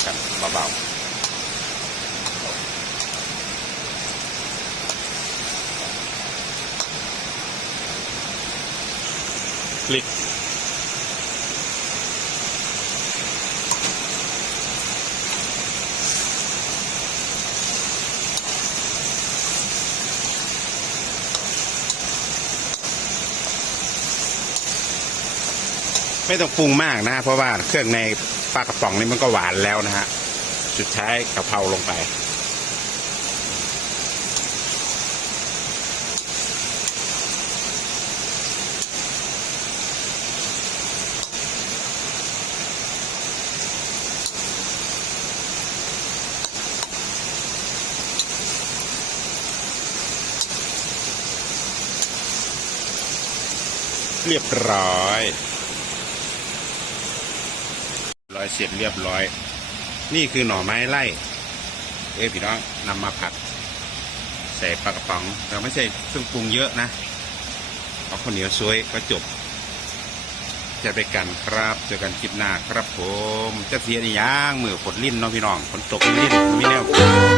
เป็นรถมัวแล้วอ้าวเอาเข้ากันเบาๆคลิกไม่ต้องปรุงมากนะ เพราะว่าเครื่องใน ปลากระป๋องนี่มันก็หวานแล้วนะฮะ สุดท้ายกะเพราลงไปเรียบร้อย ร้เสร็จเรียบร้อย นี่คือหน่อไม้ไล่เอ้พี่น้องนำมาผัดใส่ปลากระป๋องแต่ไม่ใส่เครื่องปรุงเยอะนะเอาข้าวเหนียวซวยก็จบ จะไปกันครับเจอกันคลิปหน้าครับผมจะเสียนย่างมือฝนลิ้นเนาะพี่น้องฝนตกลิ้นไม่แน่